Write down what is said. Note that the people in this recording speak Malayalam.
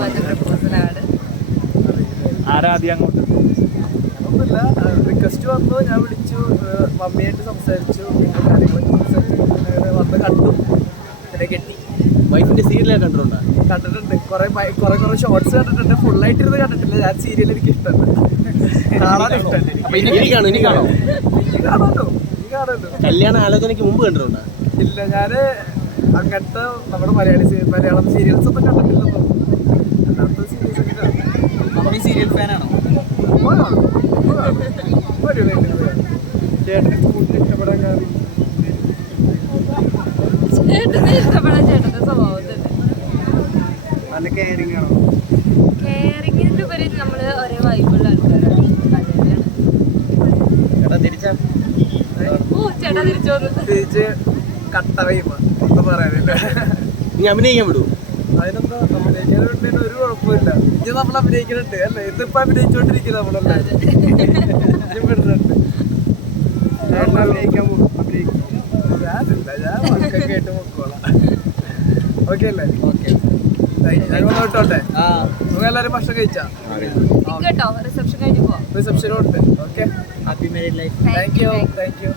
പോലത്തെ പ്രപ്പോസലാണ്. ആരാദ്യം അങ്ങോട്ട്? ഒന്നുമില്ല. റിക്വസ്റ്റ് വന്നു. ഞാൻ വിളിച്ചു. മമ്മിയായിട്ട് സംസാരിച്ചു. പിന്നെ കാര്യങ്ങളൊക്കെ സംസാരിച്ചു വന്ന് കണ്ടു. പിന്നെ കെട്ടി. വൈഫിന്റെ സീരിയലൊക്കെ കണ്ടിട്ടുണ്ടോ? കണ്ടിട്ടുണ്ട്. കുറെ കുറെ കുറെ ഷോർട്സ് കണ്ടിട്ടുണ്ട്. ഫുൾ ആയിട്ട് ഇരുന്ന് കണ്ടിട്ടില്ല. ഞാൻ സീരിയൽ എനിക്ക് ഇഷ്ടമല്ല. കാണാൻ ഇഷ്ടമല്ല. അപ്പൊ ഇനി ഇനി കാണോ ഇനി കാണോ. എനിക്ക് കാണാമല്ലോ. എനിക്ക് കാണാമല്ലോ. കല്യാണ ആലോചനയ്ക്ക് മുമ്പ് കണ്ടിട്ടുണ്ടോ? ഇല്ല ഞാൻ അങ്ങനത്തെ നമ്മുടെ മലയാളി സീ- മലയാളം സീരിയൽസ് ഒന്നും കണ്ടിട്ടില്ല അല്ലാത്ത സീരീസ് ഒക്കെ കാണും. സീരിയൽ ഫാനാണോ പിന്നെ ചേട്ടന് കൂടുതൽ ഇഷ്ടപ്പെടാൻ കാരണം ചേട്ടനെ ഇഷ്ടപ്പെടാൻ ചേട്ടന്റെ സ്വഭാവം തന്നെ നല്ല കെയറിങ് ആണോ? കെയറിങ്ങിന്റെ ഉപരി നമ്മൾ ഒരേ വൈബുള്ള ആൾക്കാരാണ്. അതന്നെയാണ് ചേട്ടാ തിരിച്ചാ? ഓ ചേട്ടാ തിരിച്ചു ഒന്നും പറയാനില്ല. നീ അഭിനയിക്കാൻ വിടൂ അതിനെന്താ ഇത് നമ്മൾ അഭിനയിക്കുന്നുണ്ട് അല്ലേ? ഇതിപ്പോ അഭിനയിച്ചോണ്ടിരിക്കുന്നത് നമ്മളല്ലേ. ഇനി വിടുന്നുണ്ട് ഞാൻ അഭിനയിക്കാൻ പോകും അഭിനയിക്കും. ഞാനില്ല ഞാൻ മക്കൾ കേട്ട് പൊക്കോളാം. ഓക്കെ അല്ലേ? ഓക്കെ. നിങ്ങൾ ഭക്ഷണം കഴിച്ചാ? കേട്ടോ റിസപ്ഷൻ കഴിഞ്ഞ് പോവാം. റിസപ്ഷനും ഉണ്ട്. Okay. Happy married life thank you thank you